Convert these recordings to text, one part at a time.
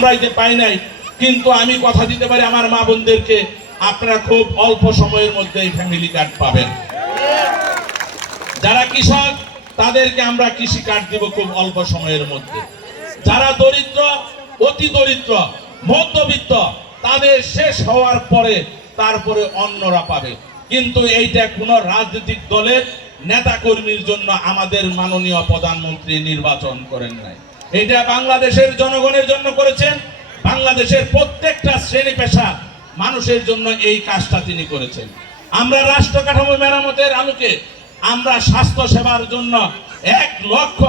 সামলাইতে পাই নাই, কিন্তু আমি কথা দিতে পারি আমার মা বোনদেরকে, আপনারা খুব অল্প সময়ের মধ্যে এই ফ্যামিলি কার্ড পাবেন। যারা কৃষক তাদেরকে আমরা কৃষি কার্ড দিব খুব অল্প সময়ের মধ্যে। যারা দরিদ্র, অতি দরিদ্র, মধ্যবিত্ত, তাদের শেষ হওয়ার পরে তারপরে অন্যরা পাবে। কিন্তু এইটা কোন রাজনৈতিক দলের নেতা কর্মীর জন্য আমাদের মাননীয় প্রধানমন্ত্রী নির্বাচন করেন নাই, এটা বাংলাদেশের জনগণের জন্য করেছেন। বাংলাদেশের প্রত্যেকটা শ্রেণী পেশা মানুষের জন্য এই কাজটা তিনি করেছেন। আমরা রাষ্ট্র কাঠামো মেরামতের আলোকে আমরা স্বাস্থ্য সেবার জন্য 1 লক্ষ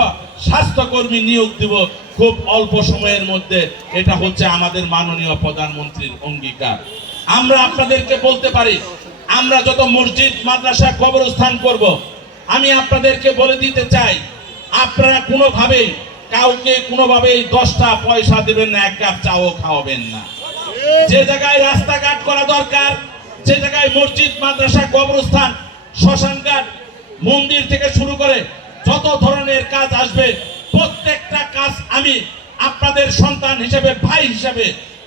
স্বাস্থ্যকর্মী নিয়োগ দিব খুব অল্প সময়ের মধ্যে। এটা হচ্ছে আমাদের মাননীয় প্রধানমন্ত্রীর অঙ্গীকার। আমরা আপনাদেরকে বলতে পারি, আমরা যত মসজিদ, মাদ্রাসা, কবরস্থান করব, আমি আপনাদেরকে বলে দিতে চাই, আপনারা কোনোভাবেই কাউকে কোনোভাবেই 10টা পয়সা দিবেন না, 1 কাপ চাও খাওয়াবেন না। যে জায়গায় রাস্তাঘাট করা দরকার, যে জায়গায় মসজিদ, মাদ্রাসা, কবরস্থান, শ্মশানঘাট, মন্দির থেকে শুরু করে যত ধরনের কাজ আসবে, প্রত্যেকটা কাজ আমি আপনাদের সন্তান হিসেবে, ভাই হিসেবে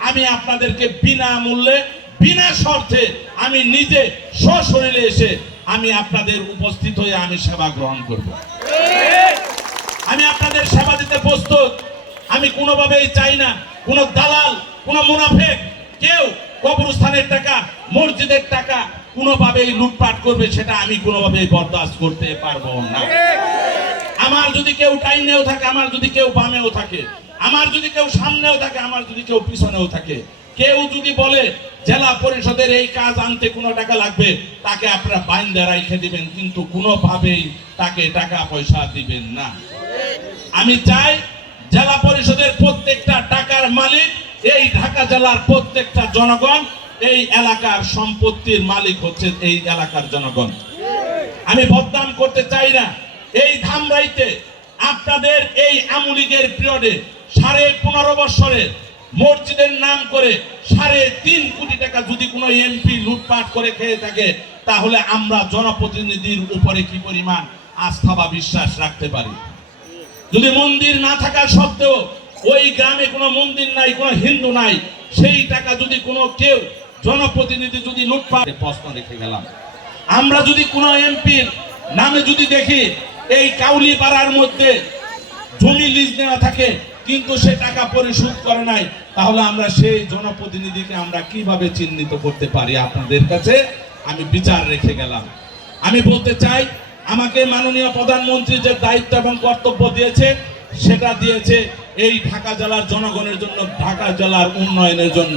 আমি আপনাদেরকে বিনামূল্যে, বিনা শর্তে আমি নিজে সশরীরে এসে আমি আপনাদের উপস্থিত হয়ে আমি সেবা গ্রহণ করব। আমি আপনাদের সেবা দিতে প্রস্তুত। আমি কোনোভাবেই চাই না কোন দালাল, কোন মুনাফেক কেউ কবরস্থানের টাকা, মসজিদের টাকা কোনোভাবেই লুটপাট করবে, সেটা আমি কোনোভাবেই বরদাস্ত করতে পারবো না। আমার যদি কেউ ডাইনেও থাকে, আমার যদি কেউ বামেও থাকে, আমার যদি কেউ সামনেও থাকে, আমার যদি কেউ পিছনেও থাকে, কেউ যদি বলে জেলা পরিষদের এই কাজ আনতে কোনো টাকা লাগবে, তাকে আপনারা বাইন্দা রাইখে দিবেন, কিন্তু কোনোভাবেই তাকে টাকা পয়সা দিবেন না। আমি চাই জেলা পরিষদের প্রত্যেকটা টাকার মালিক এই ঢাকা জেলার প্রত্যেকটা জনগণ, এই এলাকার সম্পত্তির মালিক হচ্ছে এই এলাকার জনগণ। আমি বদনাম করতে চাই না। এই ধামরাইতে আপনাদের এই আমলিগের পিরিয়ডে 15.5 বছরে মসজিদের নাম করে 3.5 কোটি টাকা যদি কোনো এমপি লুটপাট করে খেয়ে থাকে, তাহলে আমরা জনপ্রতিনিধির উপরে কি পরিমাণ আস্থা বা বিশ্বাস রাখতে পারি? যদি মন্দির না থাকার সত্ত্বেও ওই গ্রামে কোনো মন্দির নাই, কোনো হিন্দু নাই, সেই টাকা যদি কোনো কেউ জনপ্রতিনিধি যদি লুটপাট, প্রশ্ন রেখে গেলাম। আমরা যদি কোনো এমপির নামে যদি দেখি এই কাউলি পাড়ার মধ্যে জমি লিজ নেওয়া থাকে, কিন্তু সে টাকা পরিশোধ করে নাই, তাহলে আমরা সেই জনপ্রতিনিধিকে আমরা কিভাবে চিহ্নিত করতে পারি? আপনাদের কাছে আমি বিচার রেখে গেলাম। আমি বলতে চাই, আমাকে মাননীয় প্রধানমন্ত্রী যে দায়িত্ব এবং কর্তব্য দিয়েছে, সেটা দিয়েছে এই ঢাকা জেলার জনগণের জন্য, ঢাকা জেলার উন্নয়নের জন্য।